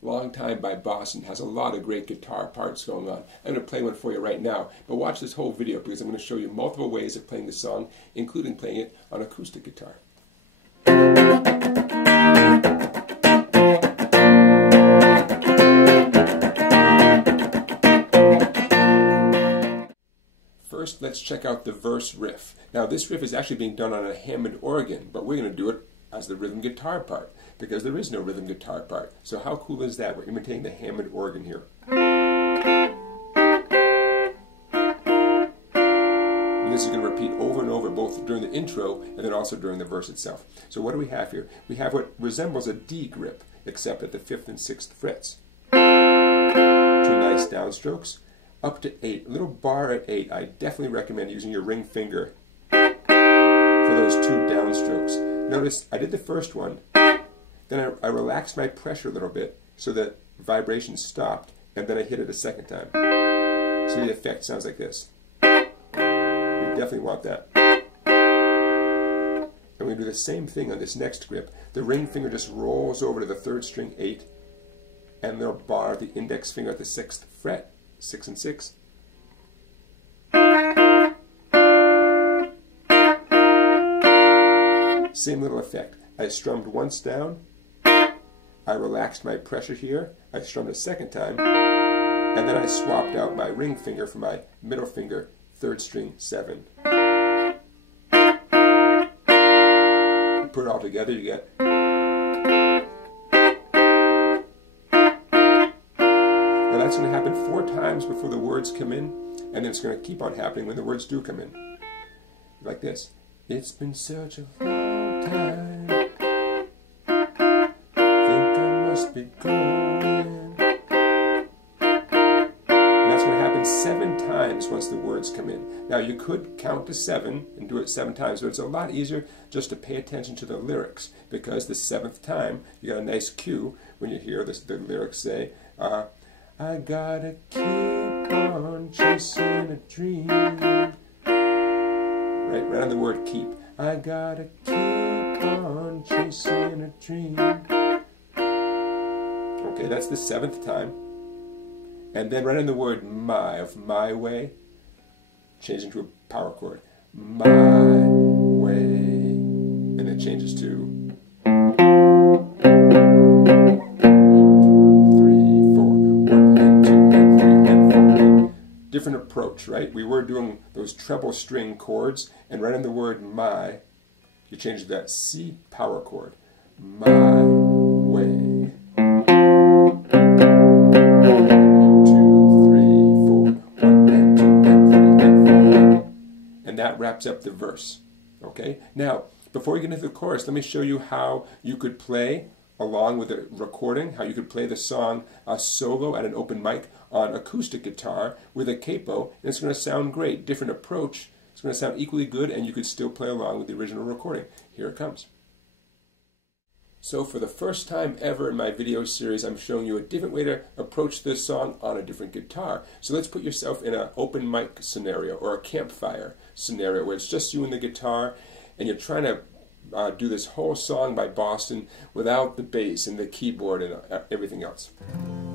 Long Time by Boston has a lot of great guitar parts going on. I'm going to play one for you right now, but watch this whole video because I'm going to show you multiple ways of playing the song, including playing it on acoustic guitar. First, let's check out the verse riff. Now, this riff is actually being done on a Hammond organ, but we're going to do it as the rhythm guitar part, because there is no rhythm guitar part. So how cool is that? We're imitating the Hammond organ here. And this is going to repeat over and over, both during the intro and then also during the verse itself. So what do we have here? We have what resembles a D grip, except at the 5th and 6th frets. 2 nice downstrokes. Up to 8, a little bar at 8. I definitely recommend using your ring finger for those 2 downstrokes. Notice I did the first one, then I relaxed my pressure a little bit so that vibration stopped, and then I hit it a second time. So the effect sounds like this. We definitely want that. And we're going to do the same thing on this next grip. The ring finger just rolls over to the 3rd string 8, and they'll bar the index finger at the 6th fret. 6 and 6. Same little effect. I strummed once down, I relaxed my pressure here, I strummed a second time, and then I swapped out my ring finger for my middle finger, 3rd string 7. Put it all together, you get. That's going to happen 4 times before the words come in, and then it's going to keep on happening when the words do come in. Like this. It's been such a long time, think I must be going. And that's going to happen 7 times once the words come in. Now you could count to 7 and do it 7 times, but it's a lot easier just to pay attention to the lyrics, because the 7th time you got a nice cue when you hear the lyrics say, I gotta keep on chasing a dream. Right on the word keep. I gotta keep on chasing a dream. Okay, that's the 7th time. And then right on the word my, of my way, change into a power chord. My way. And it changes to different approach, right? We were doing those treble string chords, and right in the word my, you change to that C power chord. My way. 1, 2, 3, 4, 1 and 2 and 3 and 4. And that wraps up the verse. Okay? Now, before we get into the chorus, let me show you how you could play along with the recording, how you could play the song solo at an open mic on acoustic guitar with a capo, and it's going to sound great. Different approach. It's going to sound equally good, and you could still play along with the original recording. Here it comes. So for the first time ever in my video series, I'm showing you a different way to approach this song on a different guitar. So let's put yourself in an open mic scenario or a campfire scenario where it's just you and the guitar, and you're trying to do this whole song by Boston without the bass and the keyboard and everything else.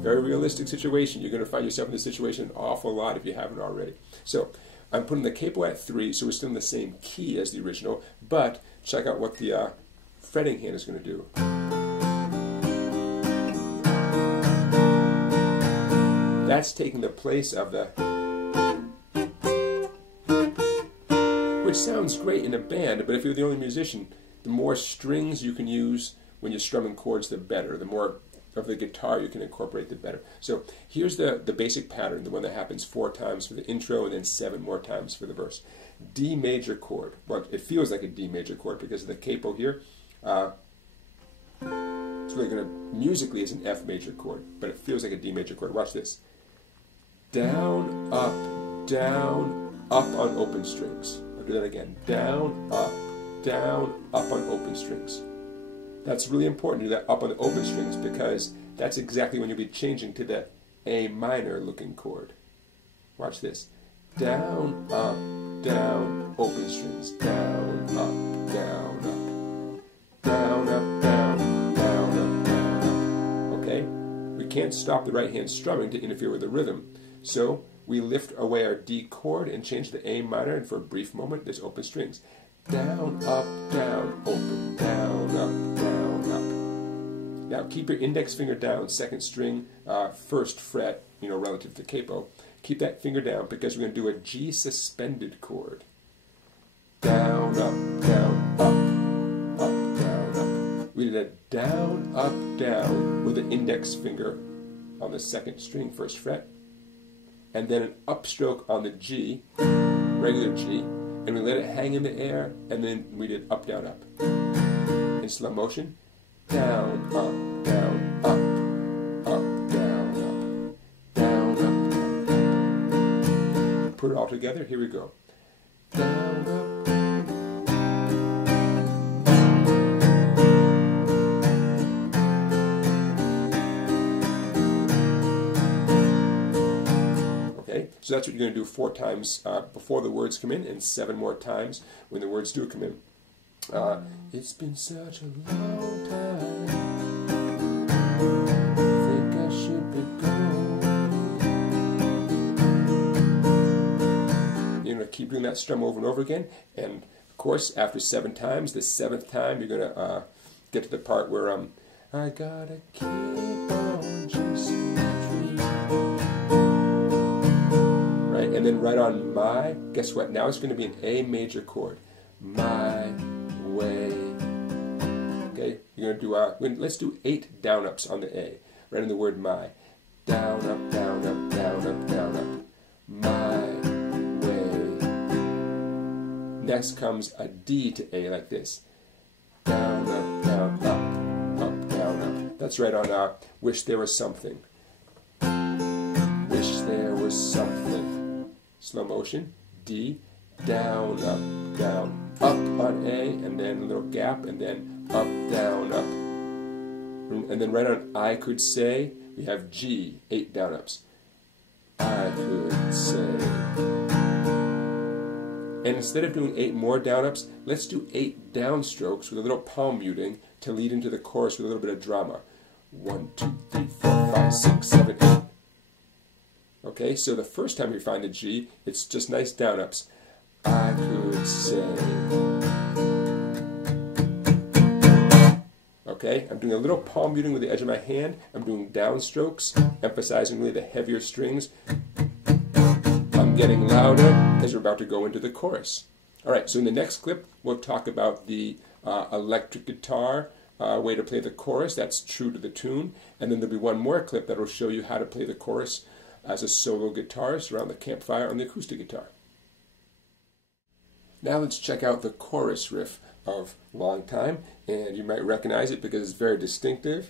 Very realistic situation. You're going to find yourself in this situation an awful lot if you haven't already. So I'm putting the capo at 3, so we're still in the same key as the original, but check out what the fretting hand is going to do. That's taking the place of the, which sounds great in a band, but if you're the only musician, the more strings you can use when you're strumming chords, the better. The more of the guitar you can incorporate, the better. So here's the basic pattern, the one that happens 4 times for the intro and then 7 more times for the verse. D major chord. Well, it feels like a D major chord because of the capo here. It's really going to, musically, it's an F major chord, but it feels like a D major chord. Watch this. Down, up on open strings. I'll do that again. Down, up on open strings. That's really important to do that up on the open strings because that's exactly when you'll be changing to the A minor looking chord. Watch this. Down, open strings. Down, up, down, up. Down, up, down, down, up, down, up. Okay? We can't stop the right hand strumming to interfere with the rhythm. So we lift away our D chord and change the A minor, and for a brief moment there's open strings. Down, up, down, open, down, up, down, up. Now keep your index finger down, second string, first fret, relative to capo. Keep that finger down because we're going to do a G suspended chord. Down, up, down, up, down, up. We did a down, up, down with the index finger on the second string, first fret, and then an upstroke on the G, regular G, and we let it hang in the air, and then we did up, down, up. In slow motion, down, up, down, up, down, up, down, up, down. Put it all together, here we go. Down, up. So that's what you're going to do 4 times before the words come in, and 7 more times when the words do come in. It's been such a long time. Think I should be gone. You're going to keep doing that strum over and over again, and of course, after 7 times, the 7th time, you're going to get to the part where I gotta keep on chasing my dream. And then right on my, guess what? Now it's going to be an A major chord. My way. Okay, you're going to do, let's do 8 down ups on the A, right in the word my. Down, up, down, up, down, up, down, up. My way. Next comes a D to A like this. Down, up, down, up, down, up. That's right on Wish There Was Something. Wish there was something. Slow motion, D, down, up on A, and then a little gap, and then up, down, up. And then right on I Could Say, we have G, 8 down ups. I could say. And instead of doing 8 more down ups, let's do 8 downstrokes with a little palm muting to lead into the chorus with a little bit of drama. 1, 2, 3, 4, 5, 6, 7, 8. Okay, so the first time you find the G, it's just nice down ups. I could say. Okay, I'm doing a little palm muting with the edge of my hand. I'm doing downstrokes, emphasizing really the heavier strings. I'm getting louder because we're about to go into the chorus. All right, so in the next clip, we'll talk about the electric guitar way to play the chorus. That's true to the tune. And then there'll be one more clip that will show you how to play the chorus as a solo guitarist around the campfire on the acoustic guitar. Now let's check out the chorus riff of Long Time, and you might recognize it because it's very distinctive.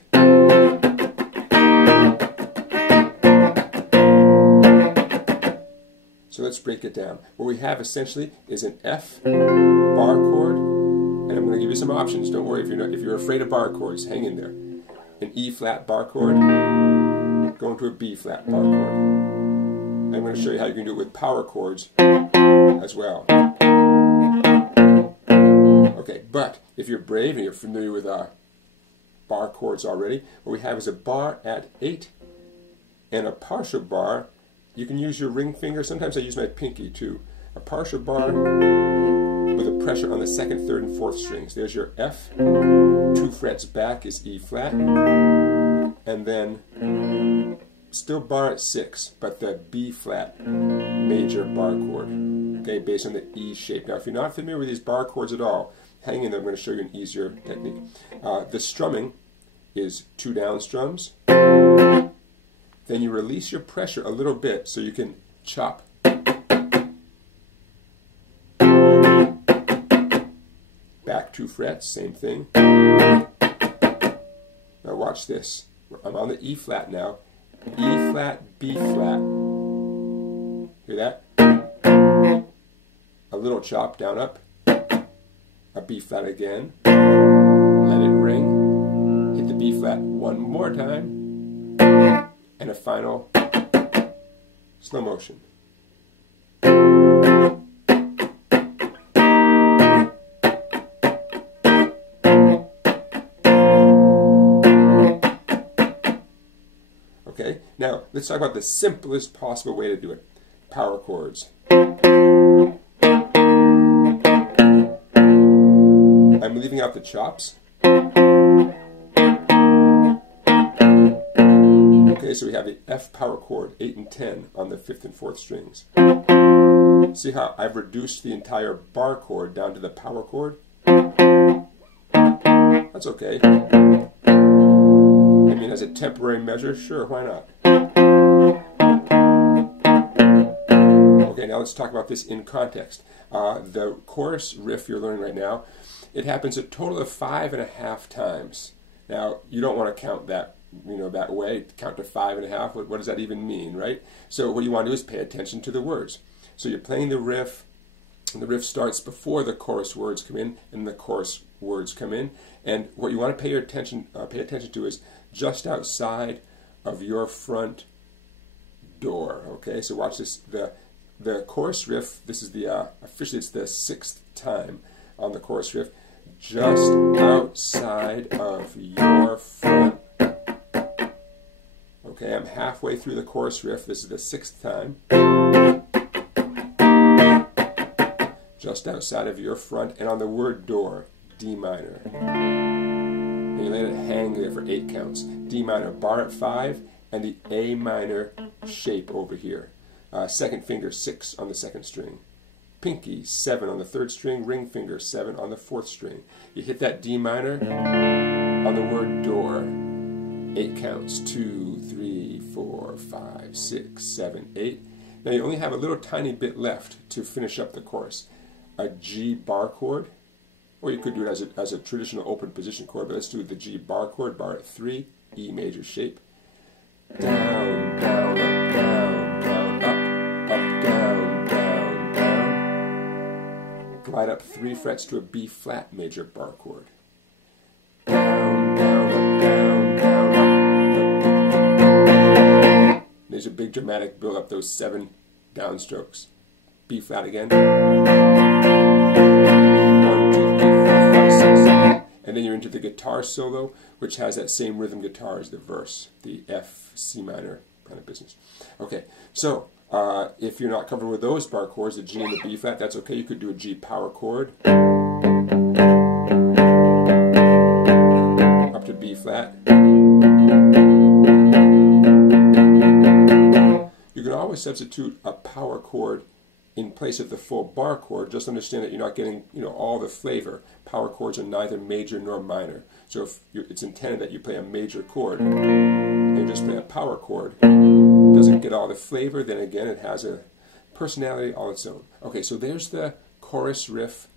So let's break it down. What we have essentially is an F bar chord, and I'm going to give you some options. Don't worry if you're afraid of bar chords, hang in there. An E flat bar chord, going to a B flat bar chord. And I'm going to show you how you can do it with power chords as well. Okay, but if you're brave and you're familiar with bar chords already, what we have is a bar at 8 and a partial bar. You can use your ring finger. Sometimes I use my pinky too. A partial bar with a pressure on the 2nd, 3rd, and 4th strings. There's your F. 2 frets back is E flat. And then still bar at 6, but the B flat major bar chord. Okay, based on the E shape. Now, if you're not familiar with these bar chords at all, hang in there. I'm going to show you an easier technique. The strumming is 2 down strums. Then you release your pressure a little bit so you can chop. Back 2 frets, same thing. Now watch this. I'm on the E flat now. E flat, B flat. Hear that? A little chop, down, up. A B flat again. Let it ring. Hit the B flat one more time. And a final slow motion. Now, let's talk about the simplest possible way to do it. Power chords. I'm leaving out the chops. Okay, so we have the F power chord, 8 and 10 on the 5th and 4th strings. See how I've reduced the entire bar chord down to the power chord? That's okay. I mean, as a temporary measure, sure, why not? Okay, now let's talk about this in context. The chorus riff you're learning right now, it happens a total of 5.5 times. Now, you don't want to count that, that way. Count to 5.5. What does that even mean, right? So what you want to do is pay attention to the words. So you're playing the riff, and the riff starts before the chorus words come in, and the chorus words come in. And what you want to pay attention to is just outside of your front door. Okay, so watch this. The chorus riff. This is the officially it's the 6th time on the chorus riff. Just outside of your front. Okay, I'm halfway through the chorus riff. This is the 6th time. Just outside of your front, and on the word door, D minor. And you let it hang there for 8 counts. D minor, bar at 5, and the A minor shape over here. Second finger, 6 on the 2nd string. Pinky, 7 on the 3rd string. Ring finger, 7 on the 4th string. You hit that D minor on the word door. 8 counts. 2, 3, 4, 5, 6, 7, 8. Now you only have a little tiny bit left to finish up the chorus. A G bar chord, or you could do it as a traditional open position chord, but let's do the G bar chord, bar at 3, E major shape. Down, down, up, down, down, up, down, down, down. Glide up 3 frets to a B flat major bar chord. Down, down, up, down, down, up. There's a big dramatic build up, those 7 downstrokes. B flat again. 1, 2, 3, 4, 5, 6, 7. And then you're into the guitar solo, which has that same rhythm guitar as the verse, the F, C minor kind of business. Okay, so if you're not comfortable with those bar chords, the G and the B flat, that's okay. You could do a G power chord up to B flat. You can always substitute a power chord in place of the full bar chord. Just understand that you're not getting, all the flavor. Power chords are neither major nor minor. So if it's intended that you play a major chord and you just play a power chord, it doesn't get all the flavor, then again it has a personality all its own. Okay, so there's the chorus riff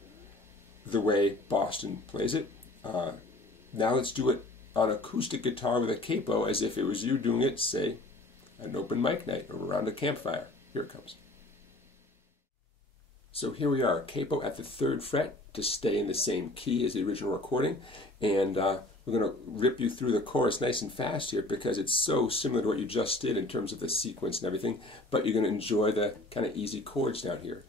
the way Boston plays it. Now let's do it on acoustic guitar with a capo as if it was you doing it, say, at an open mic night or around a campfire. Here it comes. So here we are, capo at the 3rd fret to stay in the same key as the original recording, and we're going to rip you through the chorus nice and fast here because it's so similar to what you just did in terms of the sequence and everything, but you're going to enjoy the kind of easy chords down here.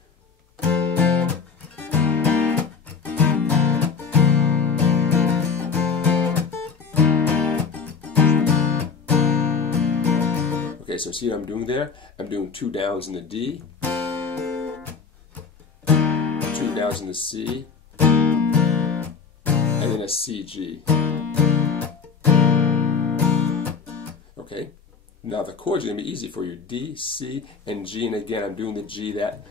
Okay, so see what I'm doing there? I'm doing 2 downs in the D, 2 downs in the C, and then a C, G. Okay, now the chords are going to be easy for you. D, C, and G, and again I'm doing the G that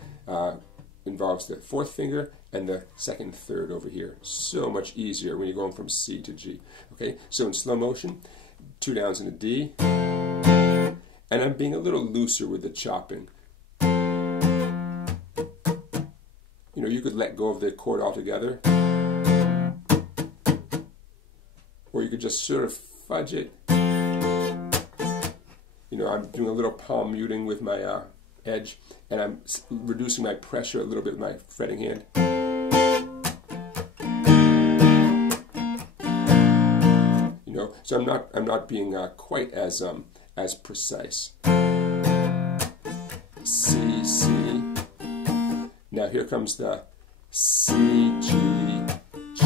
involves the 4th finger and the 2nd and 3rd over here. So much easier when you're going from C to G. Okay, so in slow motion, 2 downs in the D, and I'm being a little looser with the chopping. You could let go of the chord altogether, or you could just sort of fudge it. I'm doing a little palm muting with my edge, and I'm reducing my pressure a little bit with my fretting hand. So I'm not being quite as precise. C, C. Now here comes the C, G, G.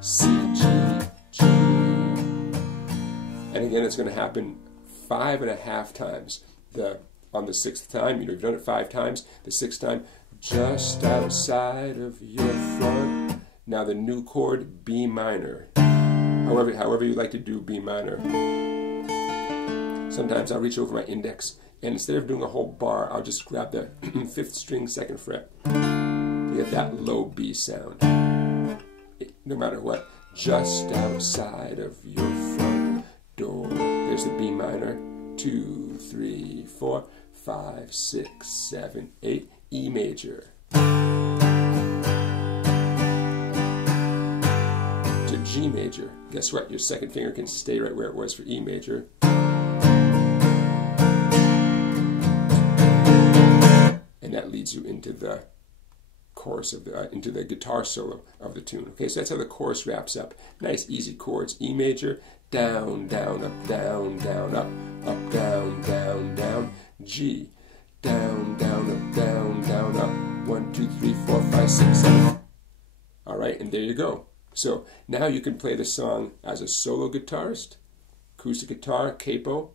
C, G, again, it's going to happen 5.5 times. On the 6th time, you've done it 5 times. The 6th time, just outside of your front. Now the new chord, B minor. However you like to do B minor. Sometimes I'll reach over my index, and instead of doing a whole bar, I'll just grab the 5th string, 2nd fret. You get that low B sound. No matter what. Just outside of your front door. There's the B minor. 2, 3, 4, 5, 6, 7, 8. E major. To G major. Guess what? Your 2nd finger can stay right where it was for E major. And that leads you into the chorus of into the guitar solo of the tune. Okay, so that's how the chorus wraps up. Nice, easy chords. E major, down, down, up, down, down, up, down, down, down. G, down, down, up, down, down, up. 1, 2, 3, 4, 5, 6, 7. All right, and there you go. So now you can play the song as a solo guitarist, acoustic guitar, capo.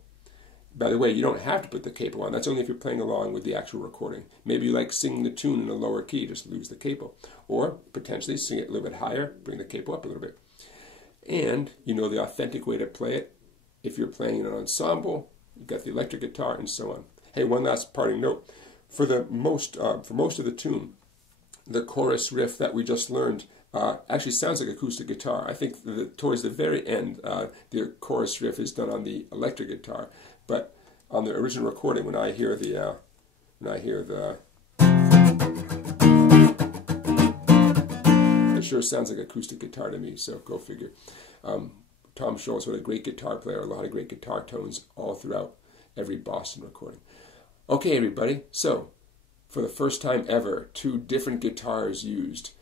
By the way, you don't have to put the capo on. That's only if you're playing along with the actual recording. Maybe you like singing the tune in a lower key, just lose the capo. Or potentially sing it a little bit higher, bring the capo up a little bit. And you know the authentic way to play it. If you're playing in an ensemble, you've got the electric guitar and so on. Hey, one last parting note. For most of the tune, the chorus riff that we just learned actually sounds like acoustic guitar. I think towards the very end, the chorus riff is done on the electric guitar. But on the original recording, when I hear it sure sounds like acoustic guitar to me. So go figure. Tom Scholz, what a great guitar player, a lot of great guitar tones all throughout every Boston recording. Okay, everybody. So for the first time ever, 2 different guitars used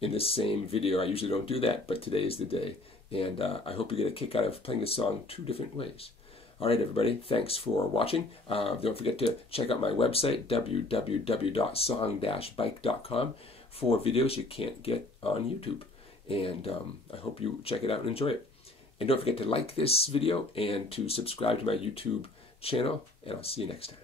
in the same video. I usually don't do that, but today is the day, and I hope you get a kick out of playing the song 2 different ways. All right, everybody, thanks for watching. Don't forget to check out my website, www.song-bike.com, for videos you can't get on YouTube. And I hope you check it out and enjoy it. And don't forget to like this video and to subscribe to my YouTube channel, and I'll see you next time.